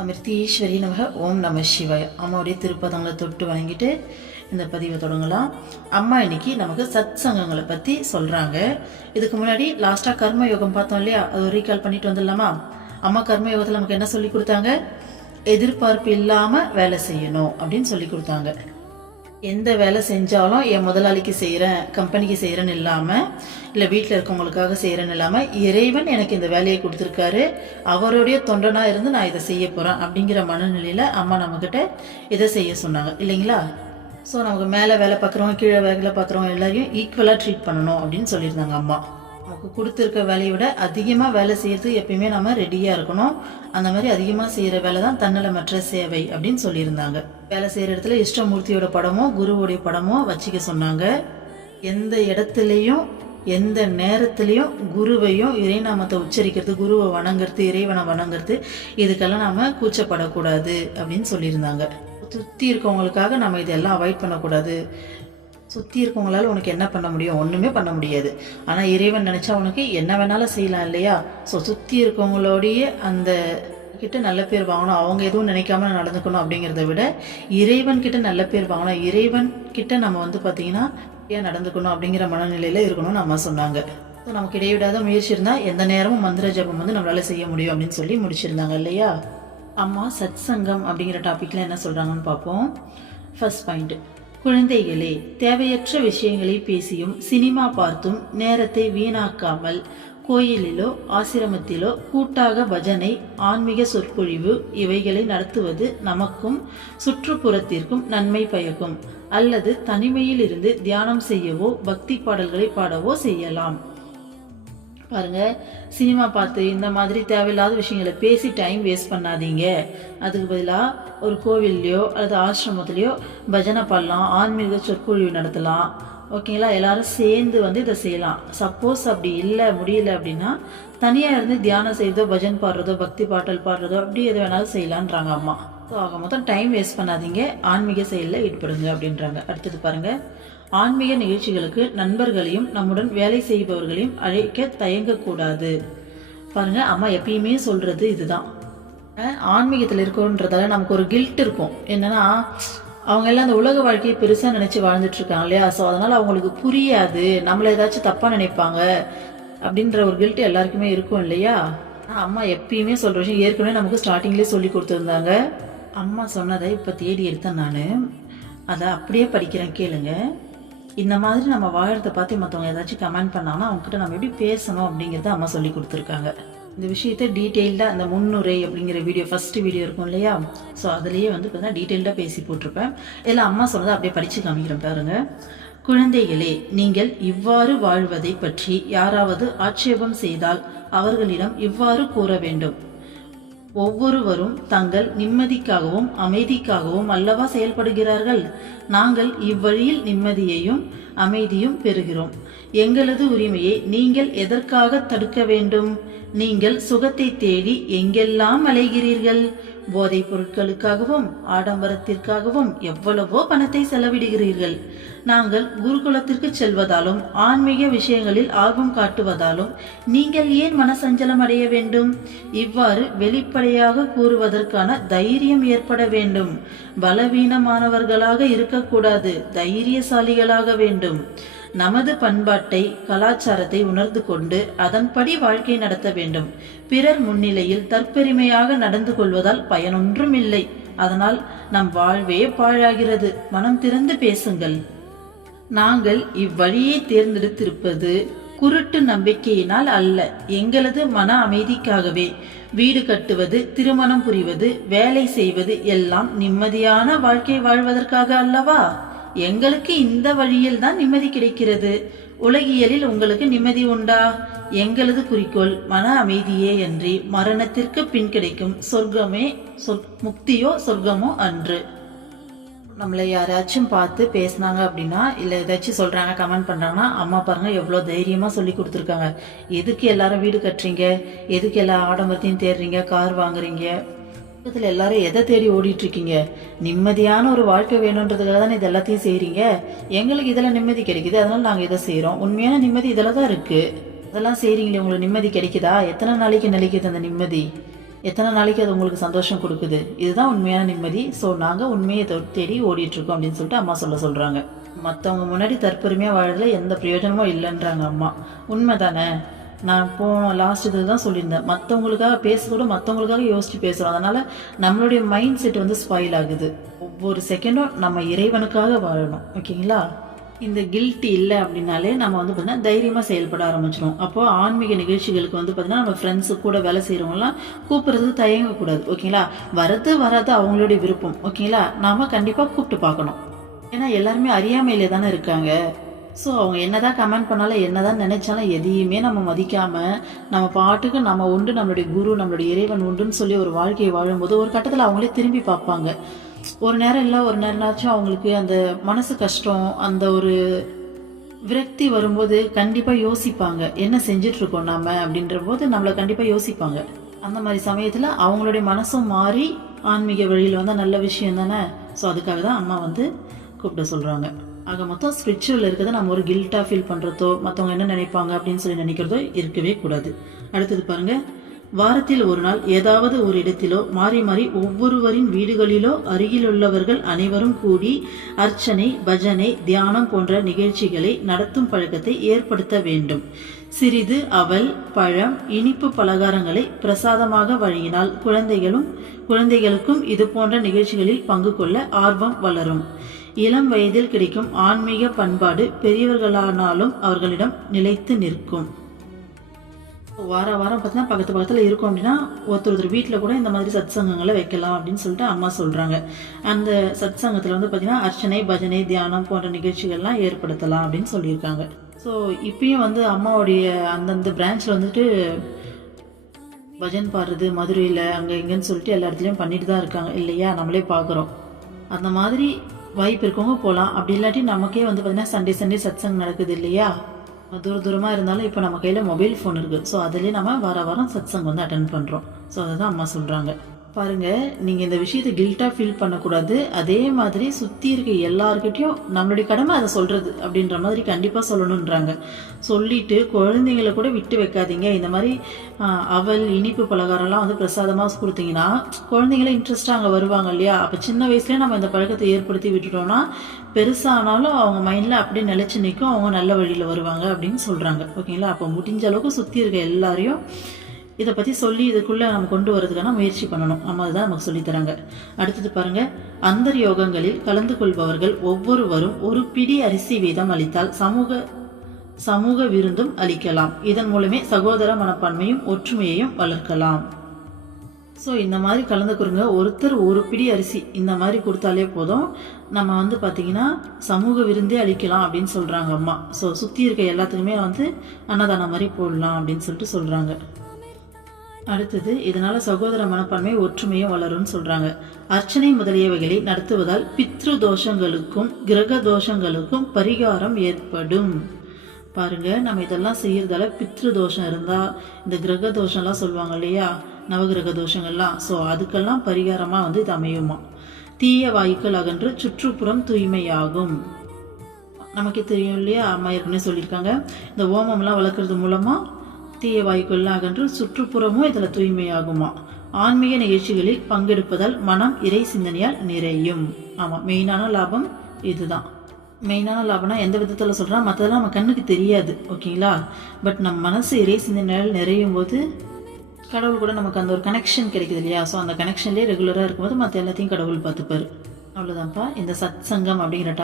அமிர்தீஸ்வரி நமக. ஓம் நம சிவாய. அம்மாவுடைய திருப்பதங்களை தொட்டு வணங்கிட்டு இந்த பதிவை தொடங்கலாம். அம்மா இன்னைக்கு நமக்கு சத் சங்கங்களை பற்றி சொல்கிறாங்க. இதுக்கு முன்னாடி லாஸ்ட்டாக கர்ம யோகம் பார்த்தோம் இல்லையா, அது ரீகால் பண்ணிட்டு வந்துடலாமா? அம்மா கர்ம யோகத்தில் நமக்கு என்ன சொல்லி கொடுத்தாங்க? எதிர்பார்ப்பு இல்லாமல் வேலை செய்யணும் அப்படின்னு சொல்லி கொடுத்தாங்க. எந்த வேலை செஞ்சாலும் என் முதலாளிக்கு செய்கிறேன், கம்பெனிக்கு செய்கிறேன்னு இல்லாமல், இல்லை வீட்டில் இருக்கவங்களுக்காக செய்கிறேன்னு இல்லாமல், இறைவன் எனக்கு இந்த வேலையை கொடுத்துருக்காரு, அவருடைய தொண்டனாக இருந்து நான் இதை செய்ய போகிறேன் அப்படிங்கிற மனநிலையில் அம்மா நம்மக்கிட்ட இதை செய்ய சொன்னாங்க இல்லைங்களா? ஸோ நமக்கு மேலே வேலை பார்க்குறவங்க கீழே வேலை பார்க்குறவங்க எல்லாரையும் ஈக்குவலாக ட்ரீட் பண்ணணும் அப்படின்னு சொல்லியிருந்தாங்க அம்மா. நமக்கு கொடுத்துருக்க வேலையை விட அதிகமாக வேலை செய்யறதுக்கு எப்பயுமே நம்ம ரெடியாக இருக்கணும். அந்த மாதிரி அதிகமாக செய்கிற வேலை தான் தன்னலமற்ற சேவை அப்படின்னு சொல்லியிருந்தாங்க. வேலை செய்கிற இடத்துல இஷ்டமூர்த்தியோட படமோ குருவோடைய படமோ வச்சுக்க சொன்னாங்க. எந்த இடத்துலையும் எந்த நேரத்துலையும் குருவையும் இறைநாமத்தை உச்சரிக்கிறது, குருவை வணங்குறது, இறைவனை வணங்குறது, இதுக்கெல்லாம் நாம் கூச்சப்படக்கூடாது அப்படின்னு சொல்லியிருந்தாங்க. சுற்றி இருக்கவங்களுக்காக நம்ம இதெல்லாம் அவாய்ட் பண்ணக்கூடாது. சுற்றி இருக்கவங்களால உனக்கு என்ன பண்ண முடியும்? ஒன்றுமே பண்ண முடியாது. ஆனால் இறைவன் நினச்சா உனக்கு என்ன வேணாலும் செய்யலாம் இல்லையா? ஸோ சுற்றி இருக்கவங்களோடைய அந்த கிட்ட நல்ல பேர் வாங்கணும், அவங்க எதுவும் நினைக்காம நடந்துக்கணும் அப்படிங்கிறத விட இறைவன் கிட்ட நல்ல பேர் வாங்கணும், இறைவன் கிட்ட நம்ம பார்த்தீங்கன்னா ஏன் நடந்துக்கணும் அப்படிங்கிற மனநிலையில் இருக்கணும்னு அம்மா சொன்னாங்க. ஸோ நமக்கு இடைவிடாத முயற்சி இருந்தால் எந்த நேரமும் மந்திர ஜபம் நம்மளால செய்ய முடியும் அப்படின்னு சொல்லி முடிச்சிருந்தாங்க இல்லையா? அம்மா சத் சங்கம் அப்படிங்கிற டாப்பிக்கில் என்ன சொல்கிறாங்கன்னு பார்ப்போம். ஃபர்ஸ்ட் பாயிண்ட், குழந்தைகளே, தேவையற்ற விஷயங்களை பேசியும் சினிமா பார்த்தும் நேரத்தை வீணாக்காமல் கோயிலிலோ ஆசிரமத்திலோ கூட்டாக பஜனை, ஆன்மீக சொற்பொழிவு இவைகளை நடத்துவது நமக்கும் சுற்றுப்புறத்திற்கும் நன்மை பயக்கும். அல்லது தனிமையில் இருந்து தியானம் செய்யவோ பக்தி பாடல்களை பாடவோ செய்யலாம். பாருங்க, சினிமா பார்த்து இந்த மாதிரி தேவையில்லாத விஷயங்களை பேசி டைம் வேஸ்ட் பண்ணாதீங்க. அதுக்கு பதிலாக ஒரு கோவில்லையோ அல்லது ஆசிரமத்திலையோ பஜனை பண்ணலாம், ஆன்மீக சொற்பொழிவு நடத்தலாம். ஓகேங்களா? எல்லாரும் சேர்ந்து இதை செய்யலாம். சப்போஸ் அப்படி இல்லை முடியல அப்படின்னா தனியாக இருந்து தியானம் செய்யறதோ பஜன் பாடுறதோ பக்தி பாட்டல் பாடுறதோ அப்படி எது வேணாலும் செய்யலான்றாங்க அம்மா. ஸோ ஆக மொத்தம் டைம் வேஸ்ட் பண்ணாதீங்க, ஆன்மீக செயலில் ஈடுபடுங்க அப்படின்றாங்க. அடுத்தது பாருங்க, ஆன்மீக நிகழ்ச்சிகளுக்கு நண்பர்களையும் நம்முடன் வேலை செய்பவர்களையும் அழைக்க தயங்கக்கூடாது. பாருங்க, அம்மா எப்பயுமே சொல்றது இதுதான். ஆன்மீகத்தில் இருக்கோன்றதால நமக்கு ஒரு கில்ட் இருக்கும். என்னன்னா, அவங்க எல்லாம் அந்த உலக வாழ்க்கையை பெருசாக நினைச்சு வாழ்ந்துட்டு இருக்காங்க இல்லையா? ஸோ அதனால அவங்களுக்கு புரியாது, நம்மள ஏதாச்சும் தப்பா நினைப்பாங்க அப்படின்ற ஒரு கில்ட் எல்லாருக்குமே இருக்கும் இல்லையா? அம்மா எப்பயுமே சொல்ற விஷயம் ஏற்கனவே நமக்கு ஸ்டார்டிங்லேயே சொல்லி கொடுத்துருந்தாங்க. அம்மா சொன்னதை இப்போ தேடி எடுத்தேன் நான், அதை அப்படியே படிக்கிறேன் கேளுங்க. இந்த மாதிரி நம்ம வாழறதை பார்த்து மற்றவங்க ஏதாச்சும் கமெண்ட் பண்ணாங்கன்னா அவங்ககிட்ட நம்ம எப்படி பேசணும் அப்படிங்கிறத அம்மா சொல்லி கொடுத்துருக்காங்க. இந்த விஷயத்தை டீட்டெயில்டாக அந்த முன்னுரை அப்படிங்கிற வீடியோ, ஃபர்ஸ்ட் வீடியோ இருக்கும் இல்லையா? ஸோ அதுலேயே பார்த்தீங்கன்னா டீட்டெயில்டாக பேசி போட்டிருப்பேன். இதில் அம்மா சொன்னதை அப்படியே படித்து காமிக்கிறேன் பாருங்க. குழந்தைகளே, நீங்கள் இவ்வாறு வாழ்வதை பற்றி யாராவது ஆட்சேபம் செய்தால் அவர்களிடம் இவ்வாறு கூற வேண்டும். ஒவ்வொருவரும் தங்கள் நிம்மதிக்காகவும் அமைதிக்காகவும் அல்லவா செயல்படுகிறார்கள். நாங்கள் இவ்வழியில் நிம்மதியையும் அமைதியும் பெறுகிறோம். எங்களது உரிமையை நீங்கள் எதற்காக தடுக்க வேண்டும்? நீங்கள் சுகத்தை தேடி எங்கெல்லாம் அலைகிறீர்கள். போதைப் பொருட்களுக்காகவும் ஆடம்பரத்திற்காகவும் எவ்வளவோ பணத்தை செலவிடுகிறீர்கள். நாங்கள் குருகுலத்திற்கு செல்வதாலும் ஆன்மீக விஷயங்களில் ஆர்வம் காட்டுவதாலும் நீங்கள் ஏன் மனசஞ்சலம் அடைய வேண்டும்? இவ்வாறு வெளிப்படையாக கூறுவதற்கான தைரியம் ஏற்பட வேண்டும். பலவீனமானவர்களாக இருக்கக்கூடாது, தைரியசாலிகளாக வேண்டும். நமது பண்பாட்டை கலாச்சாரத்தை உணர்ந்து கொண்டு அதன்படி வாழ்க்கை நடத்த வேண்டும். பிறர் முன்னிலையில் தற்பெருமையாக நடந்து கொள்வதால் பயனொன்றும் இல்லை. அதனால் நம் வாழ்வே பாழாகிறது. மனம் திறந்து பேசுங்கள். நாங்கள் இவ்வழியை தேர்ந்தெடுத்திருப்பது குருட்டு நம்பிக்கையினால் அல்ல, எங்களது மன அமைதிக்காகவே. வீடு கட்டுவது, திருமணம் புரிவது, வேலை செய்வது எல்லாம் நிம்மதியான வாழ்க்கை வாழ்வதற்காக அல்லவா? எங்களுக்கு இந்த வழியில் தான் நிம்மதி கிடைக்கிறது. உலகியலில் உங்களுக்கு நிம்மதி உண்டா? எங்களது குறிக்கோள் மன அமைதியே அன்றி மரணத்திற்கு பின் கிடைக்கும் சொர்க்கமே முக்தியோ சொர்க்கமோ அன்று. நம்மளை யாராச்சும் பார்த்து பேசினாங்க அப்படின்னா, இல்லை ஏதாச்சும் சொல்கிறாங்க கமெண்ட் பண்ணுறாங்கன்னா, அம்மா பாருங்க எவ்வளோ தைரியமாக சொல்லி கொடுத்துருக்காங்க. எதுக்கு எல்லாரும் வீடு கட்டுறீங்க, எதுக்கு எல்லா ஆடம்பரத்தையும் தேடுறீங்க, கார் வாங்குறீங்க, இதில் எல்லாரும் எதை தேடி ஓடிட்டு இருக்கீங்க? நிம்மதியான ஒரு வாழ்க்கை வேணுன்றதுக்காக தானே இது எல்லாத்தையும் செய்கிறீங்க. எங்களுக்கு இதில் நிம்மதி கிடைக்குது, அதனால நாங்கள் இதை செய்கிறோம். உண்மையான நிம்மதி இதில் தான் இருக்குது. அதெல்லாம் செய்கிறீங்களே, உங்களுக்கு நிம்மதி கிடைக்குதா? எத்தனை நாளைக்கு நிலைக்குது அந்த நிம்மதி? எத்தனை நாளைக்கு அது உங்களுக்கு சந்தோஷம் கொடுக்குது? இதுதான் உண்மையான நிம்மதி. ஸோ நாங்கள் உண்மையை தேடி ஓடிட்டுருக்கோம் அப்படின்னு சொல்லிட்டு அம்மா சொல்கிறாங்க. மற்றவங்க முன்னாடி தற்பெருமையாக வாழறதுல எந்த பிரயோஜனமும் இல்லைன்றாங்க அம்மா. உண்மை தானே? நான் லாஸ்ட் இது தான் சொல்லியிருந்தேன், மற்றவங்களுக்காக பேசுறதோட மற்றவங்களுக்காக யோசித்து பேசுகிறோம். அதனால் நம்மளுடைய மைண்ட் செட் வந்து ஸ்பாயில் ஆகுது. ஒவ்வொரு செகண்டும் நம்ம இறைவனுக்காக வாழணும். ஓகேங்களா? இந்த கில்ட்டி இல்லை அப்படின்னாலே நம்ம வந்து பார்த்தீங்கன்னா தைரியமாக செயல்பட ஆரம்பிச்சிடும். அப்போது ஆன்மீக நிகழ்ச்சிகளுக்கு வந்து பார்த்தீங்கன்னா நம்ம ஃப்ரெண்ட்ஸு கூட வேலை செய்கிறவங்களாம் கூப்பிட்றதுக்கு தயங்கக்கூடாது. ஓகேங்களா? வராது அவங்களுடைய விருப்பம். ஓகேங்களா? நாம் கண்டிப்பாக கூப்பிட்டு பார்க்கணும். ஏன்னா எல்லாருமே அறியாமையிலே தானே இருக்காங்க. ஸோ அவங்க என்னதான் கமெண்ட் பண்ணாலும் என்னதான் நினைச்சாலும் எதையுமே நம்ம மதிக்காமல் நம்ம பாட்டுக்கு நம்ம உண்டு, நம்மளுடைய குரு நம்மளுடைய இறைவன் உண்டுன்னு சொல்லி ஒரு வாழ்க்கையை வாழும்போது ஒரு கட்டத்தில் அவங்களே திரும்பி பார்ப்பாங்க. ஒரு நேரம் இல்லை ஒரு நேரம்னாச்சும் அவங்களுக்கு அந்த மனசு கஷ்டம், அந்த ஒரு விரக்தி வரும்போது கண்டிப்பாக யோசிப்பாங்க, என்ன செஞ்சிட்ருக்கோம் நாம் அப்படின்ற போது நம்மளை கண்டிப்பாக யோசிப்பாங்க. அந்த மாதிரி சமயத்தில் அவங்களுடைய மனசும் மாறி ஆன்மீக வழியில் வந்தால் நல்ல விஷயம் தானே. ஸோ அதுக்காக தான் அம்மா வந்து கூப்பிட சொல்கிறாங்க. ஆக மொத்தம் ஸ்பிரிச்சுவல் இருக்கிறத நம்ம ஒரு கில்ட்டாக ஃபீல் பண்ணுறதோ மற்றவங்க என்ன நினைப்பாங்க அப்படின்னு சொல்லி நினைக்கிறதோ இருக்கவே கூடாது. அடுத்தது பாருங்கள், வாரத்தில் ஒரு நாள் ஏதாவது ஒரு இடத்திலோ மாறி மாறி ஒவ்வொருவரின் வீடுகளிலோ அருகிலுள்ளவர்கள் அனைவரும் கூடி அர்ச்சனை, பஜனை, தியானம் போன்ற நிகழ்ச்சிகளை நடத்தும் பழக்கத்தை ஏற்படுத்த வேண்டும். சிறிது அவல், பழம், இனிப்பு பலகாரங்களை பிரசாதமாக வழங்கினால் குழந்தைகளுக்கும் இது போன்ற நிகழ்ச்சிகளில் பங்கு கொள்ள ஆர்வம் வளரும். இளம் வயதில் கிடைக்கும் ஆன்மீக பண்பாடு பெரியவர்களானாலும் அவர்களிடம் நிலைத்து நிற்கும். வாரம் பார்த்தீங்கன்னா பக்கத்தில் இருக்கும் அப்படின்னா ஒருத்தர் வீட்டில் கூட இந்த மாதிரி சத் சங்கங்களை வைக்கலாம் அப்படின்னு சொல்லிட்டு அம்மா சொல்கிறாங்க. அந்த சத் சங்கத்தில் வந்து பார்த்திங்கன்னா அர்ச்சனை, பஜனை, தியானம் போன்ற நிகழ்ச்சிகள்லாம் ஏற்படுத்தலாம் அப்படின்னு சொல்லியிருக்காங்க. ஸோ இப்பயும் வந்து அம்மாவுடைய அந்தந்த பிரான்ச்சில் வந்துட்டு பஜன் பாடுறது மதுரையில் அங்கே இங்கேன்னு சொல்லிட்டு எல்லா இடத்துலையும் பண்ணிட்டு தான் இருக்காங்க இல்லையா? நம்மளே பார்க்குறோம். அந்த மாதிரி வாய்ப்பு இருக்கவங்க போகலாம். அப்படி இல்லாட்டி நமக்கே வந்து பார்த்திங்கன்னா சண்டே சத் சங்கம் நடக்குது இல்லையா? தூரமாக இருந்தாலும் இப்போ நம்ம கையில் மொபைல் ஃபோன் இருக்குது. ஸோ அதுலேயே நம்ம வாரம் சத் சங்கம் வந்து அட்டென்ட் பண்ணுறோம். ஸோ அதை தான் அம்மா சொல்கிறாங்க. பாருங்கள், நீங்கள் இந்த விஷயத்தை கில்ட்டாக ஃபீல் பண்ணக்கூடாது. அதே மாதிரி சுற்றி இருக்க எல்லாருக்கிட்டையும் நம்மளுடைய கடமை அதை சொல்கிறது அப்படின்ற மாதிரி கண்டிப்பாக சொல்லணுன்றாங்க. சொல்லிவிட்டு குழந்தைங்களை கூட விட்டு வைக்காதீங்க. இந்த மாதிரி அவல், இனிப்பு பலகாரம்லாம் வந்து பிரசாதமாக கொடுத்தீங்கன்னா குழந்தைங்களே இன்ட்ரெஸ்ட்டாக அங்கே வருவாங்க இல்லையா? அப்போ சின்ன வயசுலேயே நம்ம இந்த பழக்கத்தை ஏற்படுத்தி விட்டுட்டோம்னா பெருசானாலும் அவங்க மைண்டில் அப்படியே நிலச்சி நிற்கும், அவங்க நல்ல வழியில் வருவாங்க அப்படின்னு சொல்கிறாங்க. ஓகேங்களா? அப்போ முடிஞ்ச அளவுக்கு சுற்றி இருக்க எல்லாரையும் இதை பற்றி சொல்லி இதுக்குள்ளே நம்ம கொண்டு வரதுக்கான முயற்சி பண்ணணும். நம்ம அதுதான் நமக்கு சொல்லித்தராங்க. அடுத்தது பாருங்கள், அந்தர் யோகங்களில் கலந்து கொள்பவர்கள் ஒவ்வொருவரும் ஒரு பிடி அரிசி வீதம் அளித்தால் சமூக விருந்தும் அளிக்கலாம். இதன் மூலமே சகோதர மனப்பான்மையும் ஒற்றுமையையும் வளர்க்கலாம். ஸோ இந்த மாதிரி கலந்துக்கிறவங்க ஒருத்தர் ஒரு பிடி அரிசி இந்த மாதிரி கொடுத்தாலே போதும், நம்ம வந்து பார்த்திங்கன்னா சமூக விருந்தே அளிக்கலாம் அப்படின்னு சொல்கிறாங்க அம்மா. ஸோ சுற்றி இருக்க எல்லாத்துக்குமே வந்து அன்னதானம் மாதிரி போடலாம் அப்படின்னு சொல்லிட்டு சொல்கிறாங்க. அடுத்தது, இதனால் சகோதர மனப்பான்மை ஒற்றுமையும் வளரும்னு சொல்கிறாங்க. அர்ச்சனை முதலியவைகளை நடத்துவதால் பித்ரு தோஷங்களுக்கும் கிரக தோஷங்களுக்கும் பரிகாரம் ஏற்படும். பாருங்கள், நம்ம இதெல்லாம் செய்கிறதால பித்ரு தோஷம் இருந்தால், இந்த கிரக தோஷம்லாம் சொல்லுவாங்க இல்லையா, நவகிரக தோஷங்கள்லாம், ஸோ அதுக்கெல்லாம் பரிகாரமாக வந்து இது அமையுமா. தீய வாயுக்கள் அகன்று சுற்றுப்புறம் தூய்மையாகும். நமக்கே தெரியும் இல்லையா, அம்மா ஏற்கனவே சொல்லியிருக்காங்க, இந்த ஓமம்லாம் வளர்க்குறது மூலமாக தீய வாயுக்கள்லாம் அகன்று சுற்றுப்புறமும் இதில் தூய்மையாகுமா. ஆன்மீக நிகழ்ச்சிகளில் பங்கெடுப்பதால் மனம் இறை சிந்தனையால் நிறையும். ஆமாம், மெயினான லாபம் இதுதான். மெயினான லாபம்னா எந்த விதத்தில் சொல்கிறா, மற்றதெல்லாம் நம்ம கண்ணுக்கு தெரியாது. ஓகேங்களா? பட் நம்ம மனசு இறை சிந்தனையால் நிறையும் போது கடவுள் கூட நமக்கு அந்த ஒரு கனெக்ஷன் கிடைக்குது இல்லையா? ஸோ அந்த கனெக்ஷன்லேயே ரெகுலராக இருக்கும்போது மற்ற எல்லாத்தையும் கடவுள் பார்த்துப்பார். அவ்வளோதான்ப்பா இந்த சத் சங்கம் அப்படிங்கிற